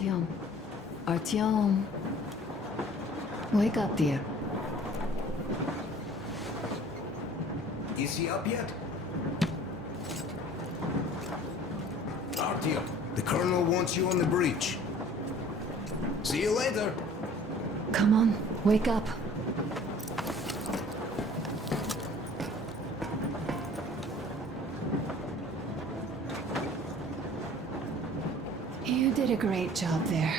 Artyom. Artyom. Wake up, dear. Is he up yet? Artyom, the colonel wants you on the breach. See you later. Come on, wake up. You did a great job there.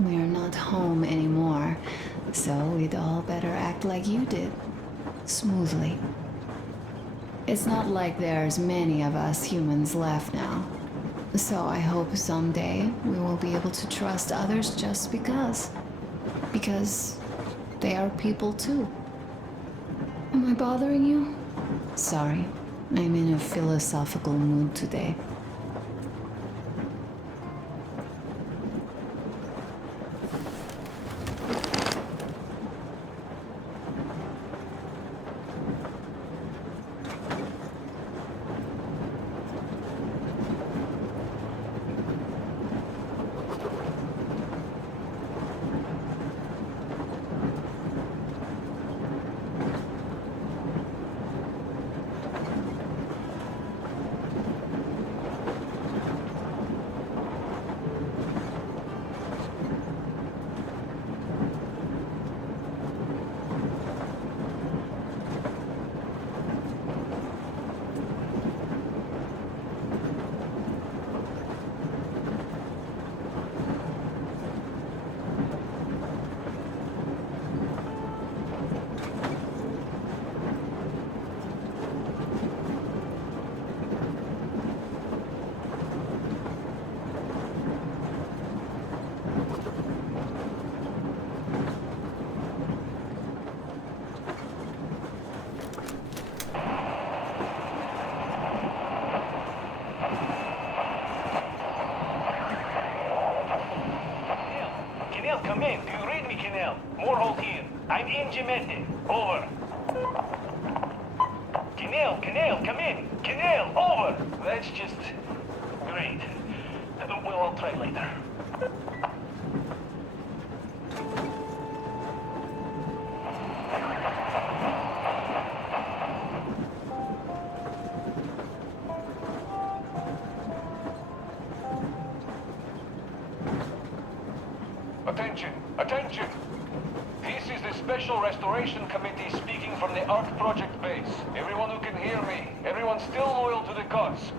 We are not home anymore, so we'd all better act like you did. Smoothly. It's not like there's many of us humans left now. So I hope someday we will be able to trust others just because. Because they are people too. Am I bothering you? Sorry, I'm in a philosophical mood today. Come in. Do you read me, Canal? More hold here. I'm in Yamantau. Over. Canal, come in. Canal, over. That's just great. Well, I'll try later. Attention! Attention! This is the Special Restoration Committee speaking from the Ark Project base. Everyone who can hear me, everyone still loyal to the cause,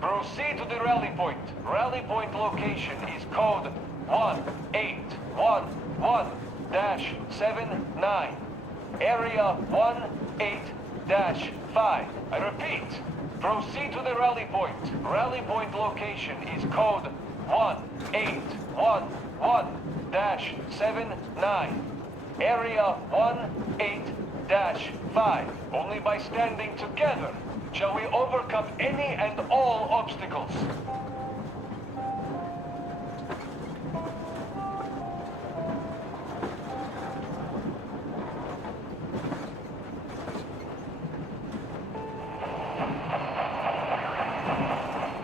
proceed to the rally point. Rally point location is code 1811-79. Area 18-5. I repeat, proceed to the rally point. Rally point location is code 1811-79. Area 18-5. Only by standing together shall we overcome any and all obstacles.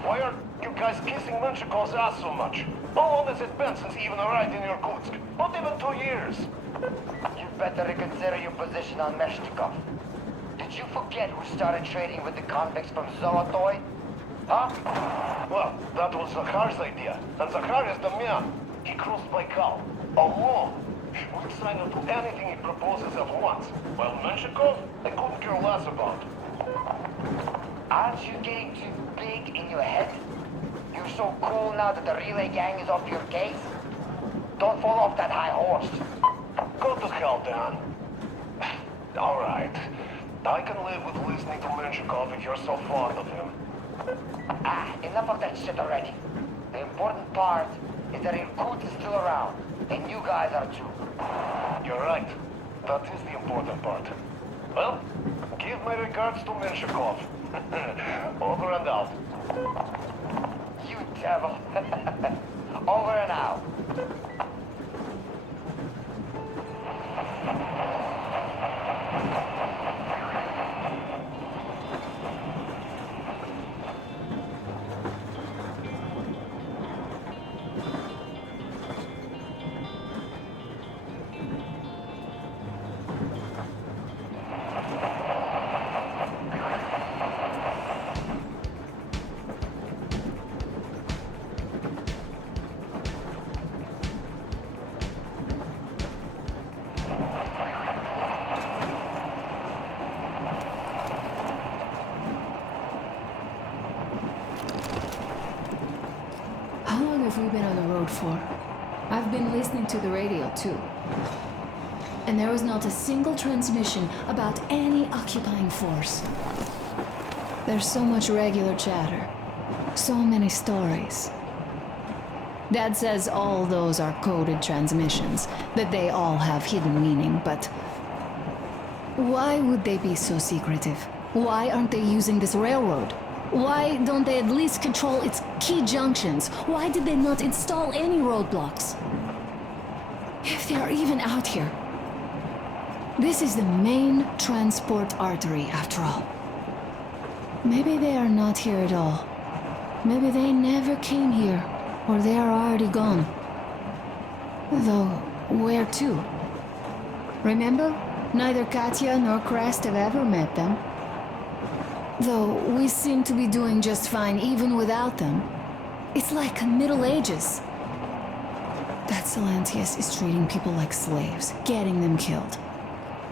Why are you guys kissing Menchikov's ass so much? How long has it been since he even arrived in Irkutsk? Not even 2 years. You better reconsider your position on Meshnikov. Did you forget who started trading with the convicts from Zolotoy? Huh? Well, that was Zakhar's idea. And Zakhar is the man. He crossed Baikal. Alone. We'd sign him to anything he proposes at once. While Menshikov, I couldn't care less about. Aren't you getting too big in your head? You're so cool now that the relay gang is off your case? Don't fall off that high horse. Go to hell, Dan. All right. I can live with listening to Menshikov if you're so fond of him. Enough of that shit already. The important part is that Irkut is still around, and you guys are too. You're right. That is the important part. Well, give my regards to Menshikov. Over and out. You devil. Over and out. have we been on the road for? I've been listening to the radio too. And there was not a single transmission about any occupying force. There's so much regular chatter. So many stories. Dad says all those are coded transmissions, that they all have hidden meaning, but why would they be so secretive? Why aren't they using this railroad? Why don't they at least control its key junctions? Why did they not install any roadblocks? If they are even out here. This is the main transport artery, after all. Maybe they are not here at all. Maybe they never came here, or they are already gone. Though, where to? Remember? Neither Katya nor Crest have ever met them. Though we seem to be doing just fine even without them. It's like Middle Ages. That Silantius is treating people like slaves, getting them killed.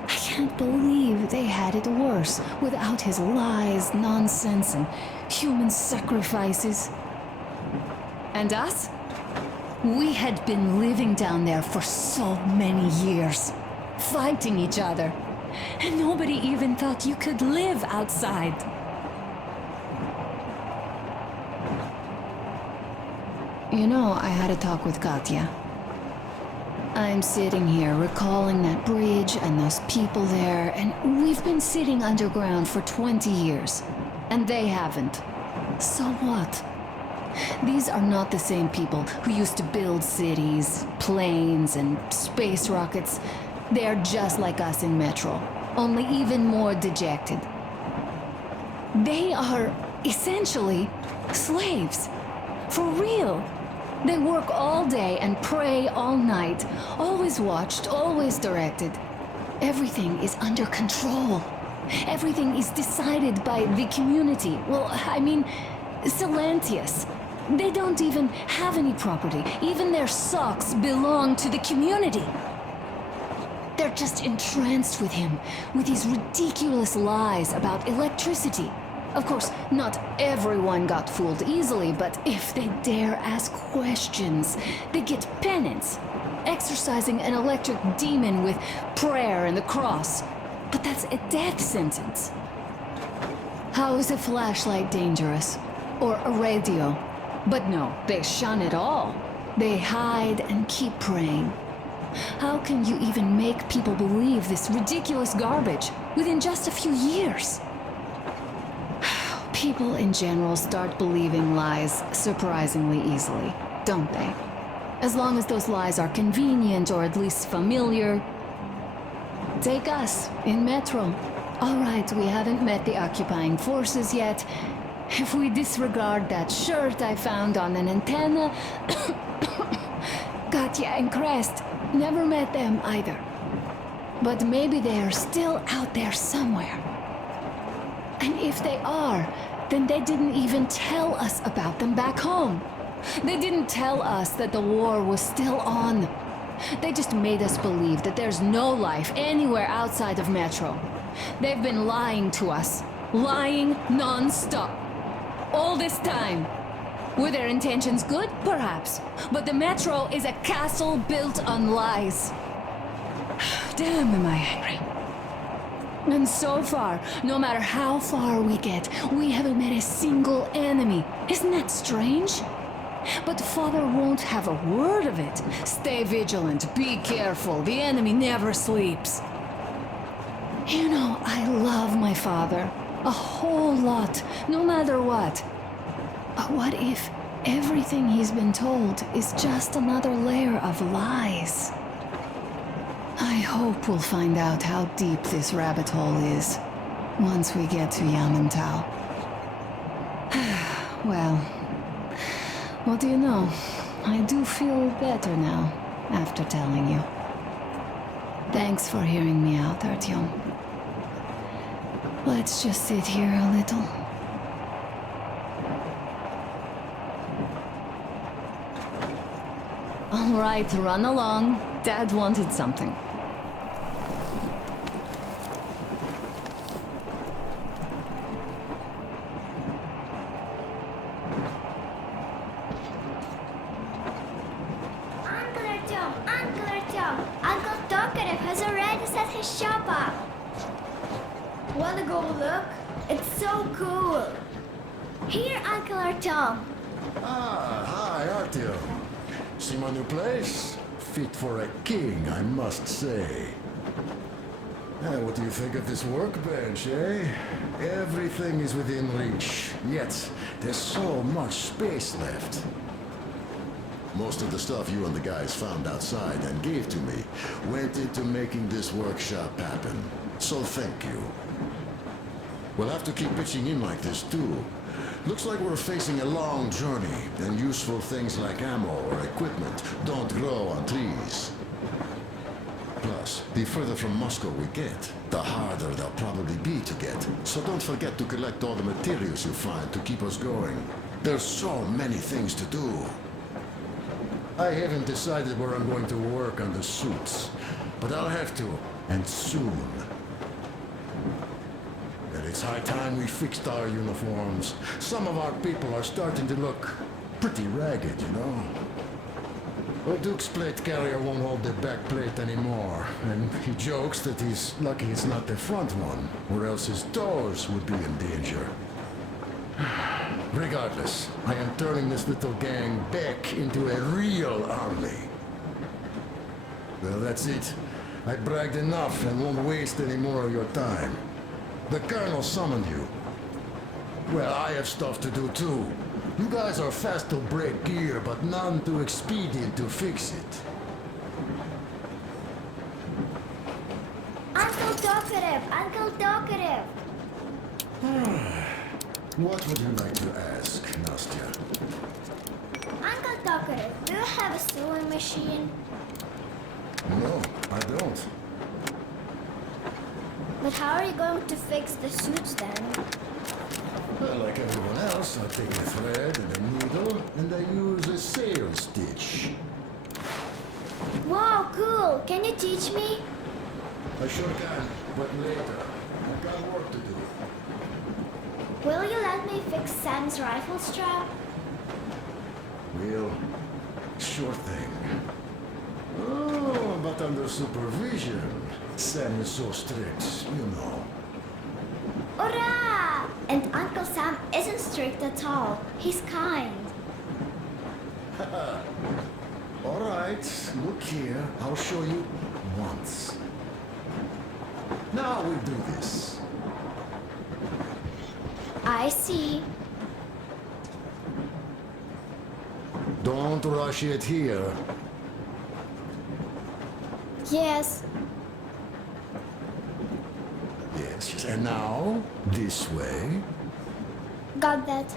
I can't believe they had it worse without his lies, nonsense, and human sacrifices. And us? We had been living down there for so many years, fighting each other. And nobody even thought you could live outside. You know, I had a talk with Katya. I'm sitting here recalling that bridge and those people there, and we've been sitting underground for 20 years, and they haven't. So what? These are not the same people who used to build cities, planes, and space rockets. They are just like us in Metro, only even more dejected. They are essentially slaves. For real. They work all day and pray all night, always watched, always directed. Everything is under control. Everything is decided by the community. Well, I mean, Silantius. They don't even have any property. Even their socks belong to the community. They're just entranced with him, with his ridiculous lies about electricity. Of course, not everyone got fooled easily, but if they dare ask questions, they get penance, exorcising an electric demon with prayer and the cross. But that's a death sentence. How is a flashlight dangerous? Or a radio? But no, they shun it all. They hide and keep praying. How can you even make people believe this ridiculous garbage within just a few years? People in general start believing lies surprisingly easily, don't they? As long as those lies are convenient or at least familiar. Take us, in Metro. All right, we haven't met the occupying forces yet. If we disregard that shirt I found on an antenna... Katya and Crest, never met them either. But maybe they are still out there somewhere. And if they are, then they didn't even tell us about them back home. They didn't tell us that the war was still on. They just made us believe that there's no life anywhere outside of Metro. They've been lying to us. Lying non-stop. All this time. Were their intentions good? Perhaps. But the Metro is a castle built on lies. Damn, am I angry. And so far, no matter how far we get, we haven't met a single enemy. Isn't that strange? But Father won't have a word of it. Stay vigilant, be careful, the enemy never sleeps. You know, I love my father. A whole lot, no matter what. But what if everything he's been told is just another layer of lies? I hope we'll find out how deep this rabbit hole is once we get to Yamantau. Well, what do you know? I do feel better now after telling you. Thanks for hearing me out, Artyom. Let's just sit here a little. All right, run along. Dad wanted something. his shop up. Wanna go look? It's so cool. Here, Uncle Artyom. Ah, hi, Artyom. See my new place? Fit for a king, I must say. What do you think of this workbench, eh? Everything is within reach, yet there's so much space left. Most of the stuff you and the guys found outside and gave to me went into making this workshop happen. So thank you. We'll have to keep pitching in like this too. Looks like we're facing a long journey, and useful things like ammo or equipment don't grow on trees. Plus, the further from Moscow we get, the harder they'll probably be to get. So don't forget to collect all the materials you find to keep us going. There's so many things to do. I haven't decided where I'm going to work on the suits, but I'll have to, and soon. And it's high time we fixed our uniforms. Some of our people are starting to look pretty ragged, you know? Well, Duke's plate carrier won't hold the back plate anymore, and he jokes that he's lucky it's not the front one, or else his toes would be in danger. Regardless, I am turning this little gang back into a real army. Well, that's it. I bragged enough and won't waste any more of your time. The Colonel summoned you. Well, I have stuff to do too. You guys are fast to break gear, but none too expedient to fix it. Uncle Talkative! Uncle Talkative! What would you like to ask, Nastya? Uncle Talkative, do you have a sewing machine? No, I don't. But how are you going to fix the suits then? Well, like everyone else, I take a thread and a needle, and I use a sail stitch. Wow, cool! Can you teach me? I sure can, but later. I've got work to do. Will you let me fix Sam's rifle strap? Well, sure thing. Oh, but under supervision. Sam is so strict, you know. Hurrah! And Uncle Sam isn't strict at all. He's kind. All right, look here. I'll show you once. Now we do this. I see. Don't rush it here. Yes. Yes, and now, this way. Got that.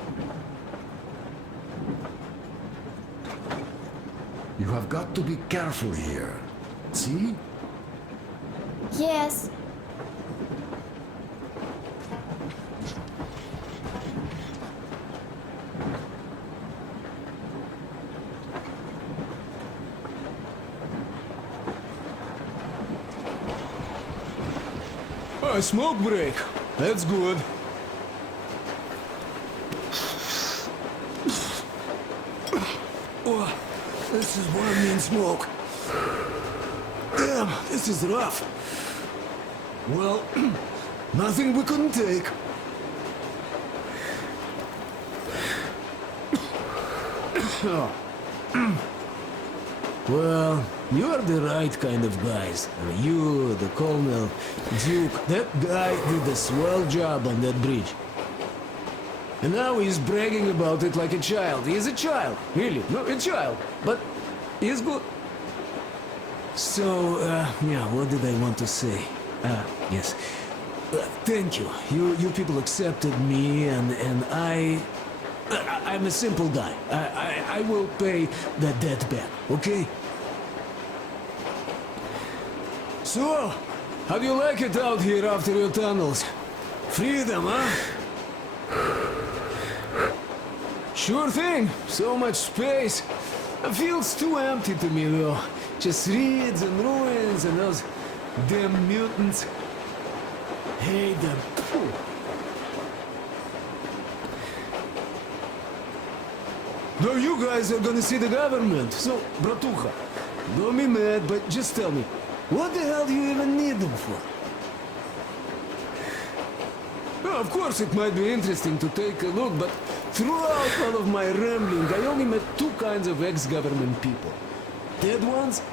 You have got to be careful here. See? Yes. A smoke break. That's good. Oh, this is what I mean smoke. Damn, this is rough. Well, nothing we couldn't take. Well, you are the right kind of guys. You, the Colonel, Duke, that guy did a swell job on that bridge. And now he's bragging about it like a child. He is a child, really, no, a child, but he's good. So, yeah, what did I want to say? Yes. Thank you. You people accepted me, and I'm a simple guy. I will pay that debt back, okay? So, how do you like it out here after your tunnels? Freedom, huh? Sure thing. So much space. It feels too empty to me, though. Just reeds and ruins and those damn mutants. Hate them. Phew. No, you guys are gonna see the government. So, bratucha, don't be mad, but just tell me, What the hell do you even need them for? Well, of course, it might be interesting to take a look, but throughout all of my rambling, I only met two kinds of ex-government people. Dead ones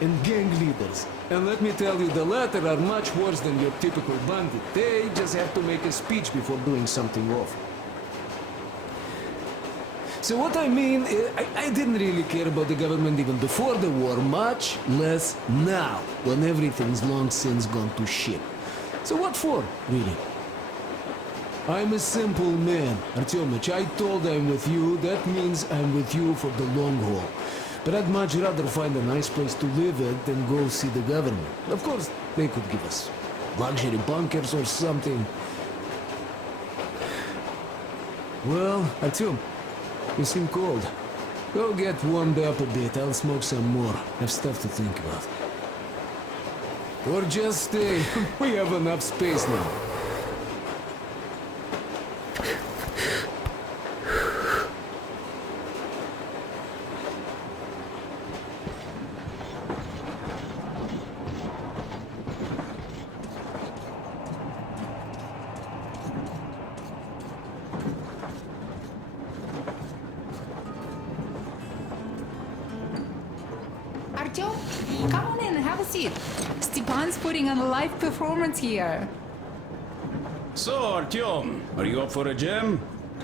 and gang leaders. And let me tell you, the latter are much worse than your typical bandit. They just have to make a speech before doing something awful. So what I mean, I didn't really care about the government even before the war, much less now, when everything's long since gone to shit. So what for, really? I'm a simple man, Artyomich. I told I'm with you, that means I'm with you for the long haul. But I'd much rather find a nice place to live at than go see the government. Of course, they could give us luxury bunkers or something. Well, Artyom, you seem cold. Go get warmed up a bit, I'll smoke some more. Have stuff to think about. Or just stay. We have enough space now. Artyom, come on in, have a seat. Stepan's putting on a live performance here. So, Artyom, are you up for a jam?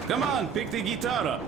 Come on, pick the guitar up.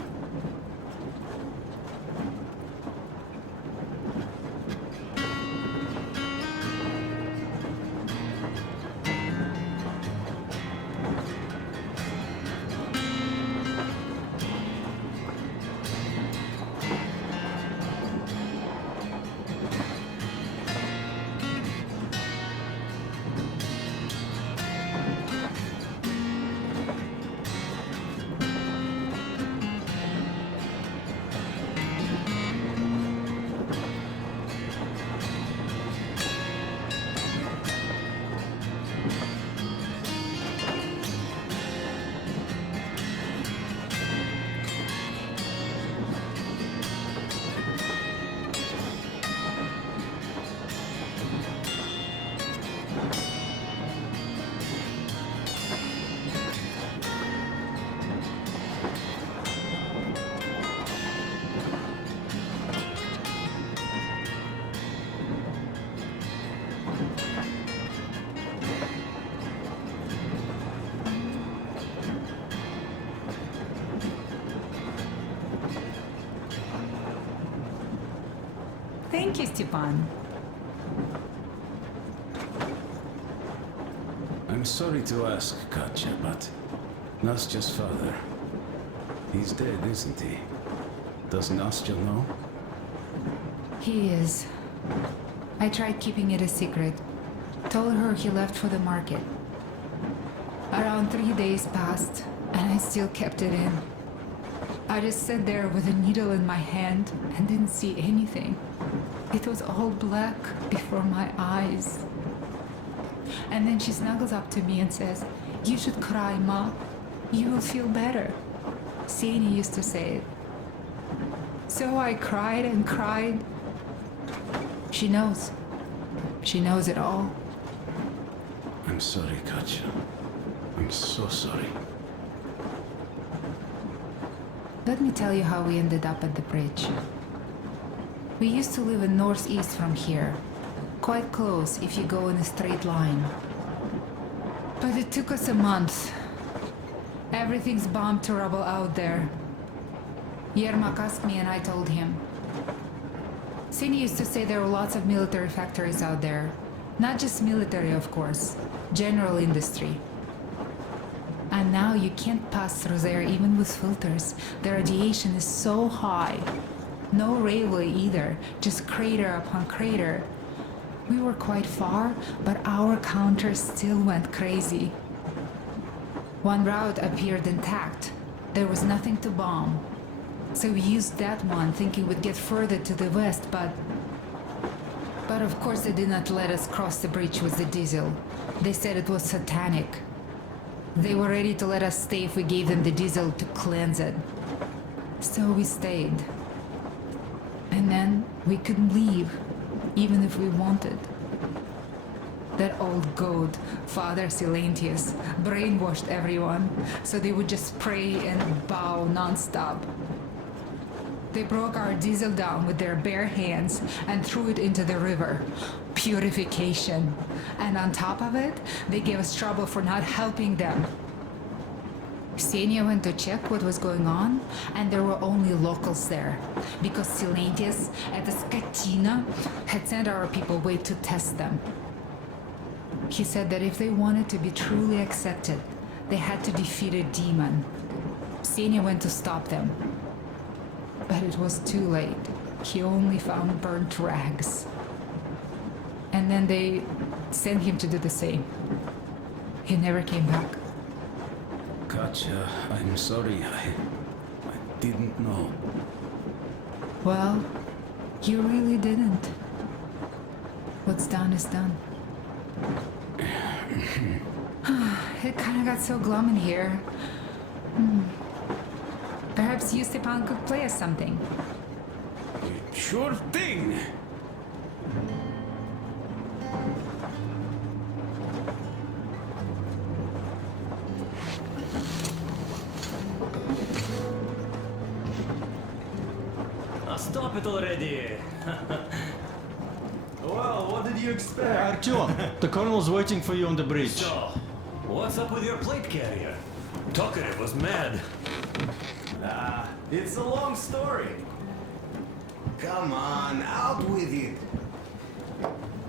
Thank you, Stepan. I'm sorry to ask, Katya, but Nastya's father, he's dead, isn't he? Does Nastya know? He is. I tried keeping it a secret. Told her he left for the market. Around 3 days passed, and I still kept it in. I just sat there with a needle in my hand and didn't see anything. It was all black before my eyes. And then she snuggles up to me and says, "You should cry, Ma. You will feel better." Sani used to say it. So I cried and cried. She knows. She knows it all. I'm sorry, Katya. I'm so sorry. Let me tell you how we ended up at the bridge. We used to live in northeast from here. Quite close if you go in a straight line. But it took us a month. Everything's bombed to rubble out there. Yermak asked me and I told him. Sini used to say there were lots of military factories out there. Not just military, of course. General industry. And now you can't pass through there even with filters. The radiation is so high. No railway either, just crater upon crater. We were quite far, but our counters still went crazy. One route appeared intact. There was nothing to bomb. So we used that one, thinking we'd get further to the west, but of course they did not let us cross the bridge with the diesel. They said it was satanic. They were ready to let us stay if we gave them the diesel to cleanse it. So we stayed. And then we couldn't leave, even if we wanted. That old goat, Father Silentius, brainwashed everyone so they would just pray and bow nonstop. They broke our diesel down with their bare hands and threw it into the river. Purification. And on top of it, they gave us trouble for not helping them. Xenia went to check what was going on, and there were only locals there, because Silentius and the Skatina had sent our people away to test them. He said that if they wanted to be truly accepted, they had to defeat a demon. Xenia went to stop them. But it was too late. He only found burnt rags. And then they sent him to do the same. He never came back. Katja, I'm sorry. I didn't know. Well, you really didn't. What's done is done. It kind of got so glum in here. Perhaps you, Stepan, could play us something. Sure thing! Stop it already! Well, what did you expect? Artyom, the colonel's waiting for you on the bridge. So, what's up with your plate carrier? Tokarev was mad. It's a long story. Come on, out with it.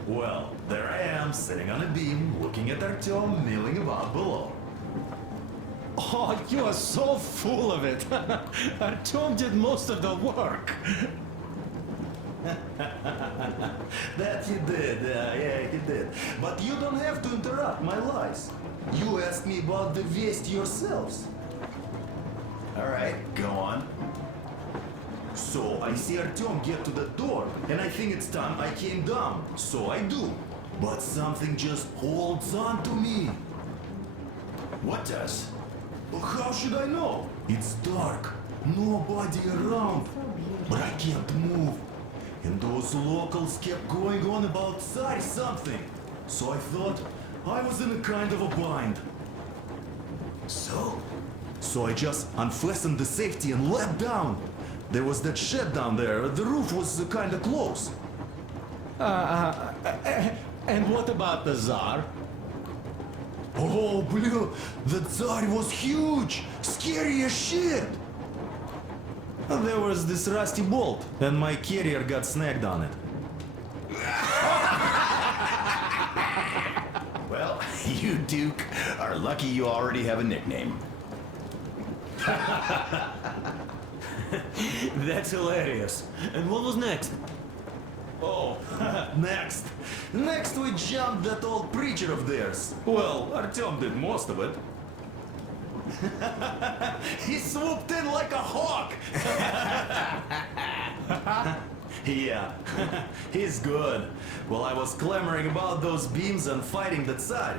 Well, there I am, sitting on a beam, looking at Artyom milling about below. Oh, you are so full of it. Artyom did most of the work. That you did, yeah, you did. But you don't have to interrupt my lies. You asked me about the Vest yourselves. Alright, go on. So I see Artyom get to the door, and I think it's time I came down. So I do. But something just holds on to me. What does? How should I know? It's dark. Nobody around. But I can't move. And those locals kept going on about Tsar something. So I thought I was in a kind of a bind. So I just unfastened the safety and leapt down. There was that shed down there. The roof was kind of close. And what about the Tsar? Oh, blue! The Tsar was huge! Scary as shit! There was this rusty bolt, and my carrier got snagged on it. Well, you, Duke, are lucky you already have a nickname. That's hilarious. And what was next? Oh, next. Next we jumped that old preacher of theirs. Well, Artyom did most of it. He swooped in like a hawk. Yeah, he's good. While I was clamoring about those beams and fighting the Tsar.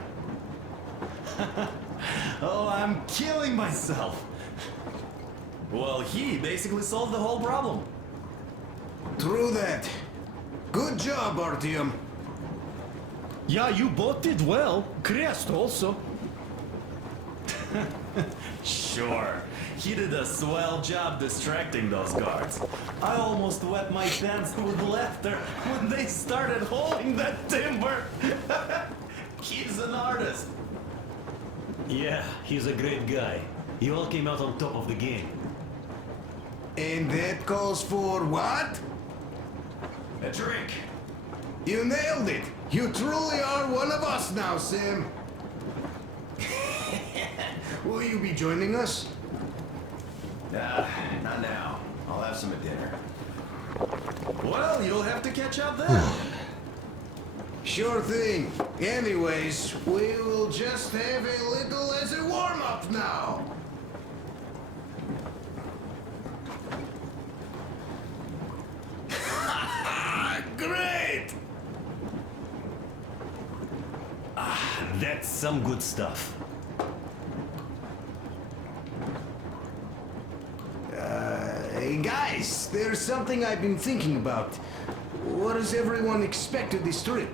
Oh, I'm killing myself. Well, he basically solved the whole problem. True that. Good job, Artyom. Yeah, you both did well. Crest also. Sure, he did a swell job distracting those guards. I almost wet my pants with laughter when they started hauling that timber. He's an artist. Yeah, he's a great guy. You all came out on top of the game. And that calls for what? A drink. You nailed it. You truly are one of us now, Sam. Will you be joining us? Not now. I'll have some at dinner. Well, you'll have to catch up then. Sure thing. Anyways, we will just have a little as a warm-up now. Great! That's some good stuff. Hey guys, there's something I've been thinking about. What does everyone expect of this trip?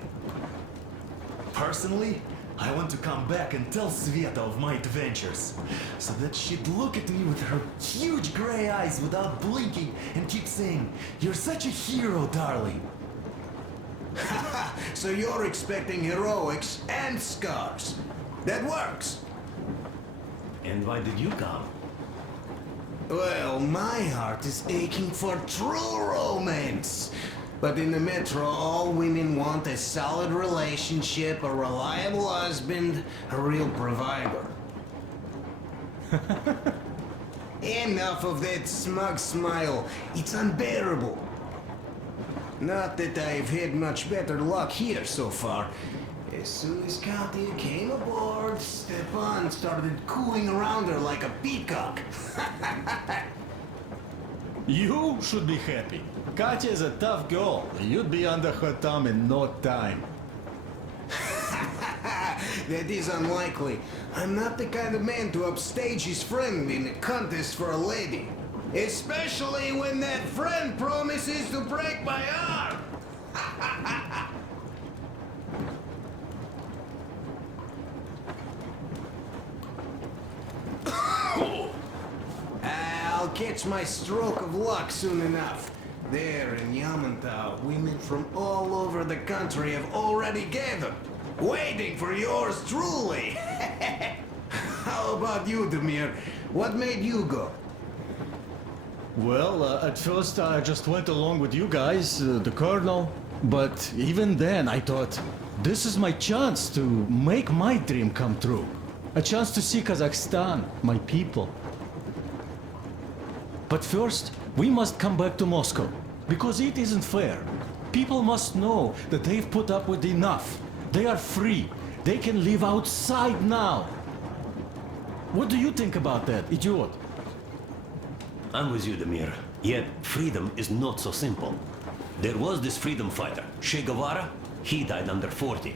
Personally, I want to come back and tell Sveta of my adventures, so that she'd look at me with her huge gray eyes without blinking and keep saying, "You're such a hero, darling." So you're expecting heroics and scars. That works. And why did you come? Well, my heart is aching for true romance. But in the metro, all women want a solid relationship, a reliable husband, a real provider. Enough of that smug smile. It's unbearable. Not that I've had much better luck here so far. As soon as Katya came aboard, Stepan started cooing around her like a peacock. You should be happy. Katya is a tough girl. You'd be under her thumb in no time. That is unlikely. I'm not the kind of man to upstage his friend in a contest for a lady. Especially when that friend promises to break my arm. I'll catch my stroke of luck soon enough. There in Yamantau, women from all over the country have already gathered, waiting for yours truly. How about you, Demir? What made you go? Well, at first I just went along with you guys, the colonel. But even then I thought, this is my chance to make my dream come true. A chance to see Kazakhstan, my people. But first, we must come back to Moscow, because it isn't fair. People must know that they've put up with enough. They are free. They can live outside now. What do you think about that, idiot? I'm with you, Demir. Yet, freedom is not so simple. There was this freedom fighter, Che Guevara. He died under 40.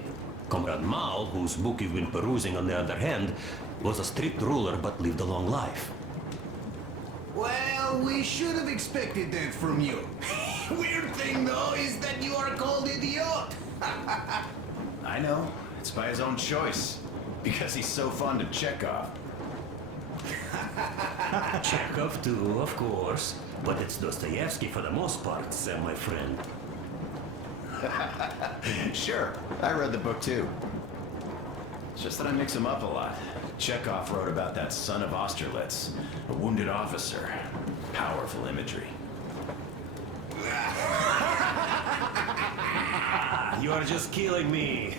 Comrade Mao, whose book you've been perusing on the other hand, was a strict ruler but lived a long life. Well, we should have expected that from you. Weird thing, though, is that you are called idiot. I know. It's by his own choice. Because he's so fond of Chekhov. Chekhov too, of course. But it's Dostoevsky for the most part, Sam, my friend. Sure, I read the book too. It's just that I mix them up a lot. Chekhov wrote about that son of Austerlitz, a wounded officer. Powerful imagery. You are just killing me.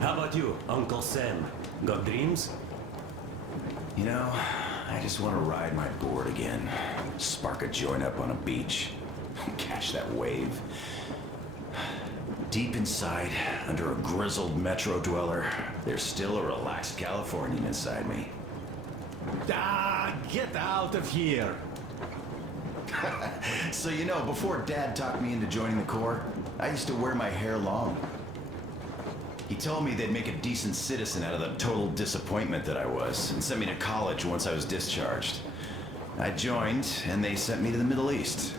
How about you, Uncle Sam? Got dreams? You know, I just want to ride my board again. Spark a joint up on a beach. Catch that wave. Deep inside, under a grizzled metro dweller, there's still a relaxed Californian inside me. Ah, get out of here! So you know, before Dad talked me into joining the Corps, I used to wear my hair long. He told me they'd make a decent citizen out of the total disappointment that I was, and sent me to college once I was discharged. I joined, and they sent me to the Middle East.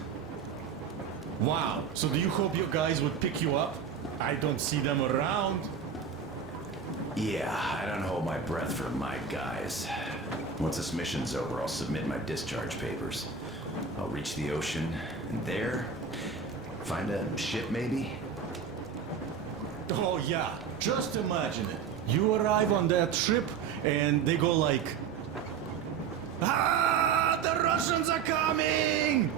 Wow, so do you hope your guys would pick you up? I don't see them around. Yeah, I don't hold my breath for my guys. Once this mission's over, I'll submit my discharge papers. I'll reach the ocean, and there, find a ship maybe? Oh yeah, just imagine it. You arrive on that ship, and they go like... Ah, the Russians are coming!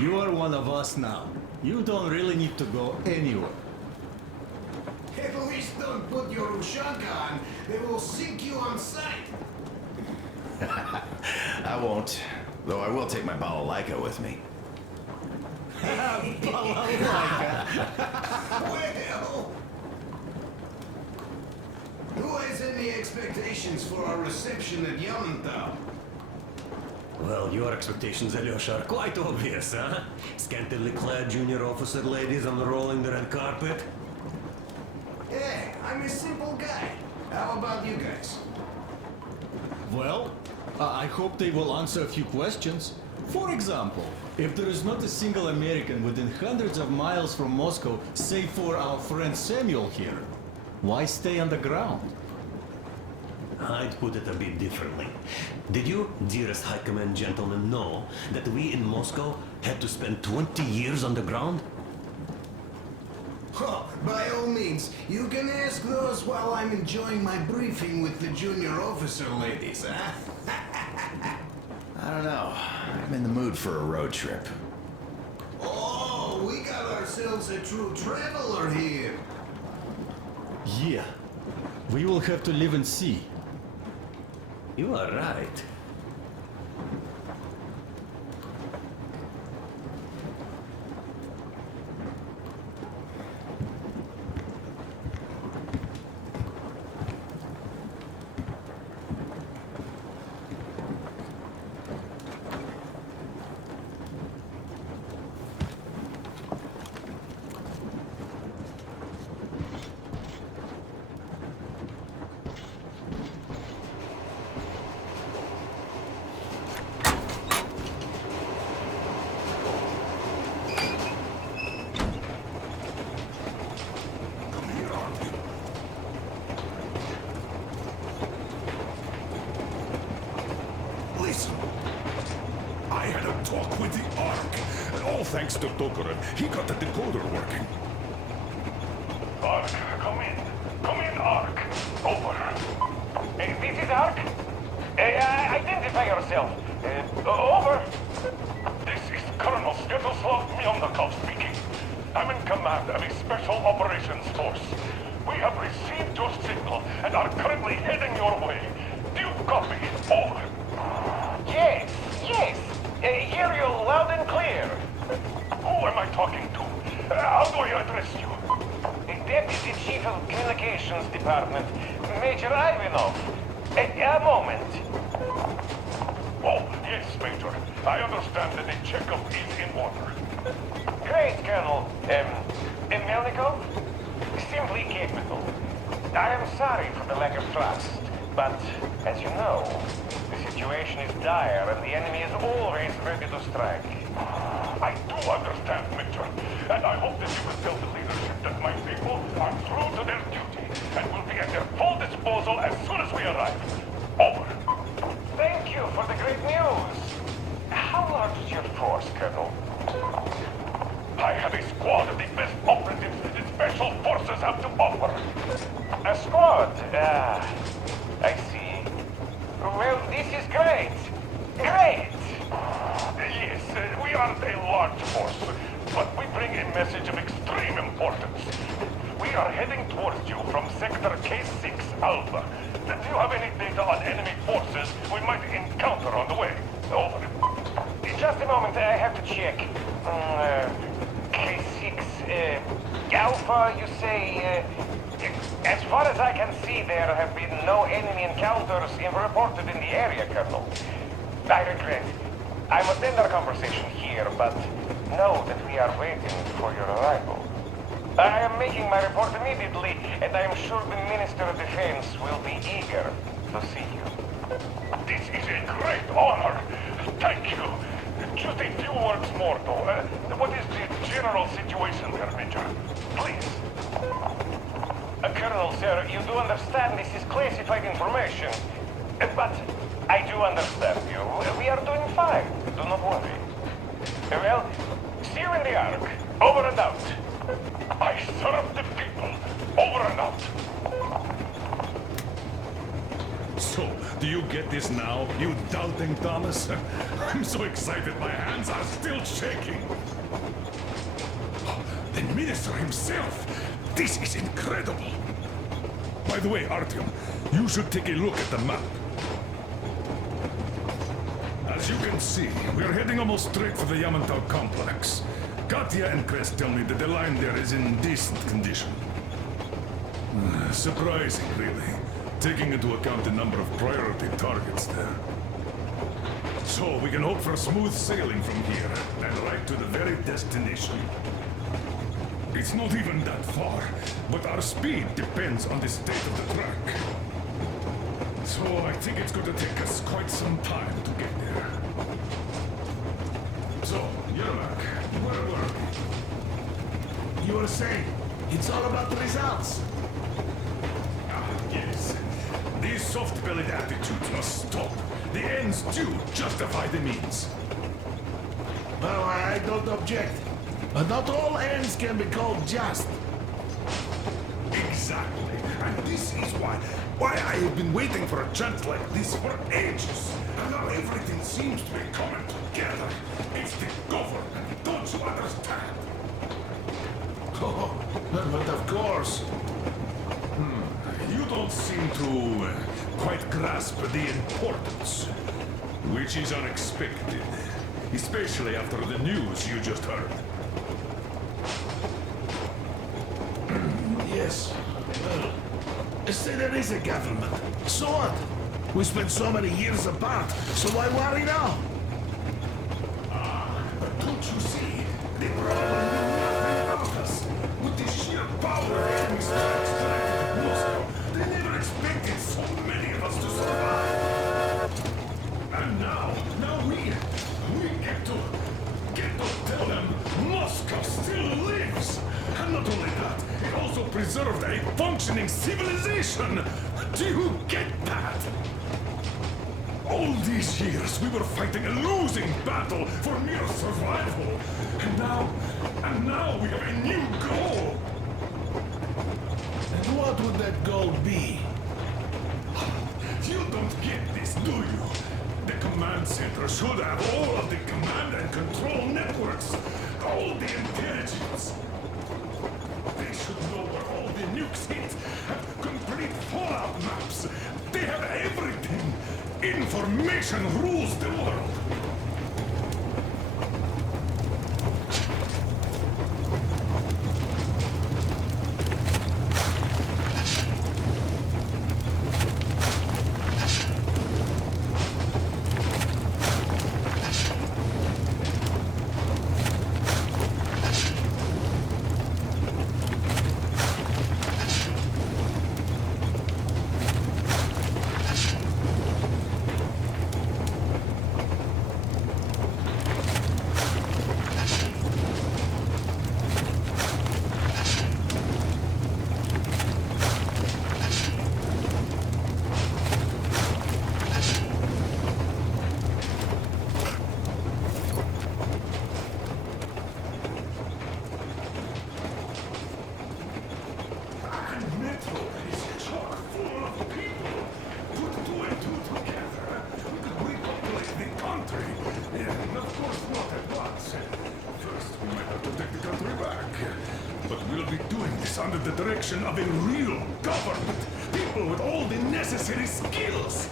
You are one of us now. You don't really need to go anywhere. At least don't put your Ushanka on. They will sink you on sight. I won't, though I will take my balalaika with me. Well... Who has any expectations for our reception at Yamantau? Well, your expectations, Alyosha, are quite obvious, huh? Scantily clad junior officer ladies on the rolling the red carpet. Hey, I'm a simple guy. How about you guys? Well, I hope they will answer a few questions. For example, if there is not a single American within hundreds of miles from Moscow, save for our friend Samuel here, why stay on the ground? I'd put it a bit differently. Did you, dearest High Command gentlemen, know that we in Moscow had to spend 20 years on the ground? Oh, by all means, you can ask those while I'm enjoying my briefing with the junior officer ladies, huh? I don't know. I'm in the mood for a road trip. Oh, we got ourselves a true traveler here. Yeah, we will have to live and see. You are right. Listen, I had a talk with the Ark, and all thanks to Tokarev, he got the decoder working. Ark, come in. Come in, Ark. Over. This is Ark? Identify yourself. Over. This is Colonel Svetoslav Myelnikov speaking. I'm in command of a special operations force. We have received your signal and are currently heading your way. Do you copy? Over. Yes, yes. Hear you loud and clear. Who am I talking to? How do I address you? Deputy Chief of Communications Department, Major Ivanov. A moment. Oh, yes, Major. I understand that the checkup is in order. Great, Colonel. Melnikov? Simply capable. I am sorry for the lack of trust, but as you know, the situation is dire and the enemy is always ready to strike. I do understand, Major, and I hope that you will tell the leadership that my people are true to their duty and will be at their full disposal as soon as we arrive. Over. Thank you for the great news. How large is your force, Colonel? I have a squad of the best operatives the Special Forces have to offer. A squad? I see. Well, this is great. Great! Yes, we aren't a large force, but we bring a message of extreme importance. We are heading towards you from Sector K6 Alpha. Do you have any data on enemy forces we might encounter on the way? Over. Just a moment, I have to check. K6 Alpha, you say? As far as I can see, there have been no enemy encounters reported in the area, Colonel. I regret. I must end our conversation here, but know that we are waiting for your arrival. I am making my report immediately, and I am sure the Minister of Defense will be eager to see you. This is a great honor. Thank you. Just a few words more, though. What is the general situation there, Major? Please. Colonel, sir, you do understand this is classified information. But I do understand you. We are doing fine. Do not worry. Well, see you in the Ark. Over and out. I serve the people. Over and out. So, do you get this now, you doubting Thomas? I'm so excited my hands are still shaking. The minister himself! This is incredible! By the way, Artyom, you should take a look at the map. As you can see, we are heading almost straight for the Yamantau complex. Katya and Krest tell me that the line there is in decent condition. Surprising, really, taking into account the number of priority targets there. So we can hope for smooth sailing from here, and right to the very destination. It's not even that far, but our speed depends on the state of the track. So I think it's going to take us quite some time to get there. saying. It's all about the results. Ah, yes. These soft-bellied attitudes must stop. The ends do justify the means. Well, I don't object. But not all ends can be called just. Exactly. And this is why I have been waiting for a chance like this for ages. And now everything seems to be coming together. It's the government. Don't you understand? Oh, but of course. You don't seem to quite grasp the importance, which is unexpected, especially after the news you just heard. Yes. Well, say there is a government. So what? We spent so many years apart, so why worry now? But don't you see? They probably knew nothing about us. With the sheer power of enemies to Moscow, they never expected so many of us to survive. And now we get to tell them Moscow still lives. And not only that, it also preserved a functioning civilization. Do you get that? All these years, we were fighting a losing battle for mere survival. And now we have a new goal. And what would that goal be? You don't get this, do you? The command center should have all of the command and control networks. All the intelligence. They should know where all the nukes hit. Have complete fallout maps. They have everything. Information rules the world. Under the direction of a real government, people with all the necessary skills.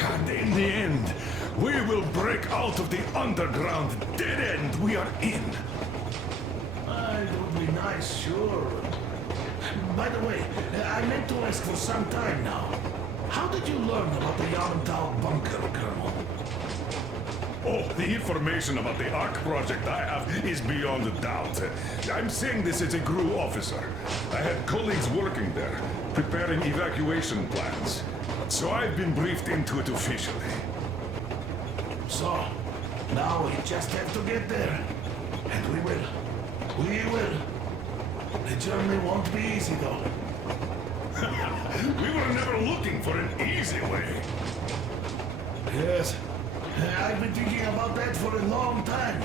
And in the end, we will break out of the underground dead end we are in. It would be nice, sure. By the way, I meant to ask for some time now. How did you learn about the Yamantau bunker, Colonel? Oh, the information about the ARC project I have is beyond a doubt. I'm saying this as a GRU officer. I had colleagues working there, preparing evacuation plans. So I've been briefed into it officially. So, now we just have to get there. And we will. We will. The journey won't be easy, though. We were never looking for an easy way. Yes. I've been thinking about that for a long time.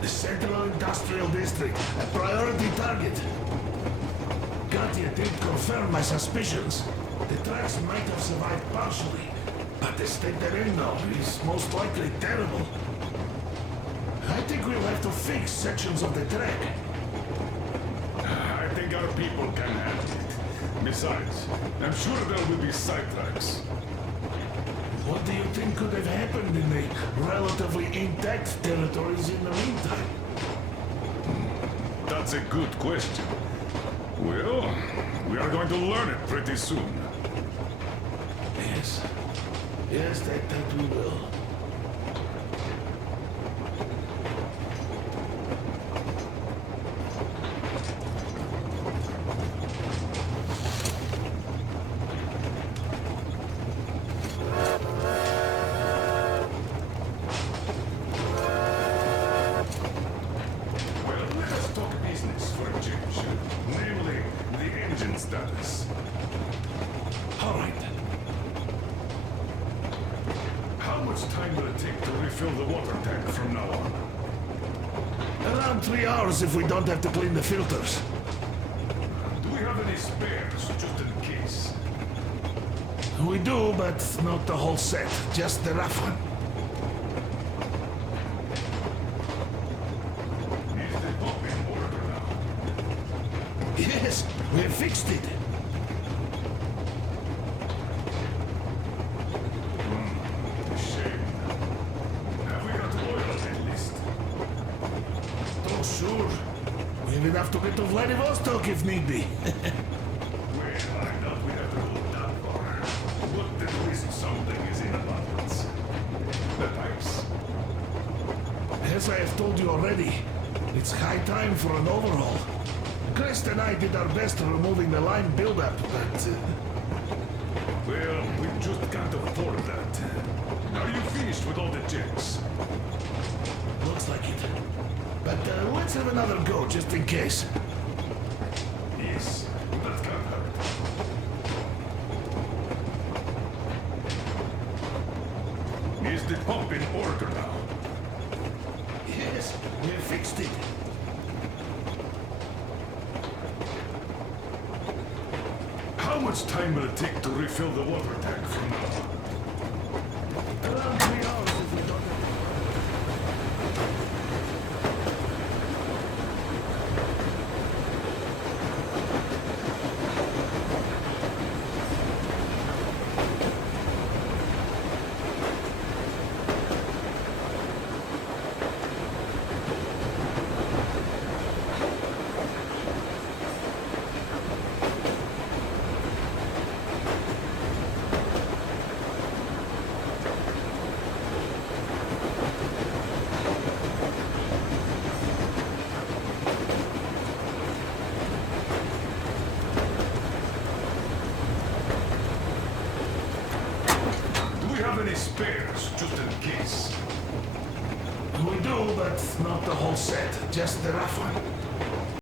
The Central Industrial District, a priority target. Katya did confirm my suspicions. The tracks might have survived partially, but the state they're in now is most likely terrible. I think we'll have to fix sections of the track. I think our people can handle it. Besides, I'm sure there will be sidetracks. What do you think could have happened in the relatively intact territories in the meantime? That's a good question. Well, we are going to learn it pretty soon. Yes. Yes, that we will. Well, let us talk business for a change. it take to refill the water tank from now on? Around 3 hours if we don't have to clean the filters. Do we have any spares, just in case? We do, but not the whole set, just the rough one. Is the pump in order now? Yes, we have fixed it. Shame. Have we got oil at least? Oh, sure. We have enough to get to Vladivostok if need be. Well, I doubt we have to go that far. But at least something is in abundance. The pipes. As I have told you already, it's high time for an overhaul. Crest and I did our best removing the line buildup, but... Well, we just can't afford that. Are you finished with all the checks? Looks like it. But let's have another go, just in case. Yes, that can't hurt. Is the pump in order now? Yes, we have fixed it. How much time will it take to refill the water tank from now on? Around 3 hours if we don't have... Do we have any spares, just in case? We do, but not the whole set, just the rough one.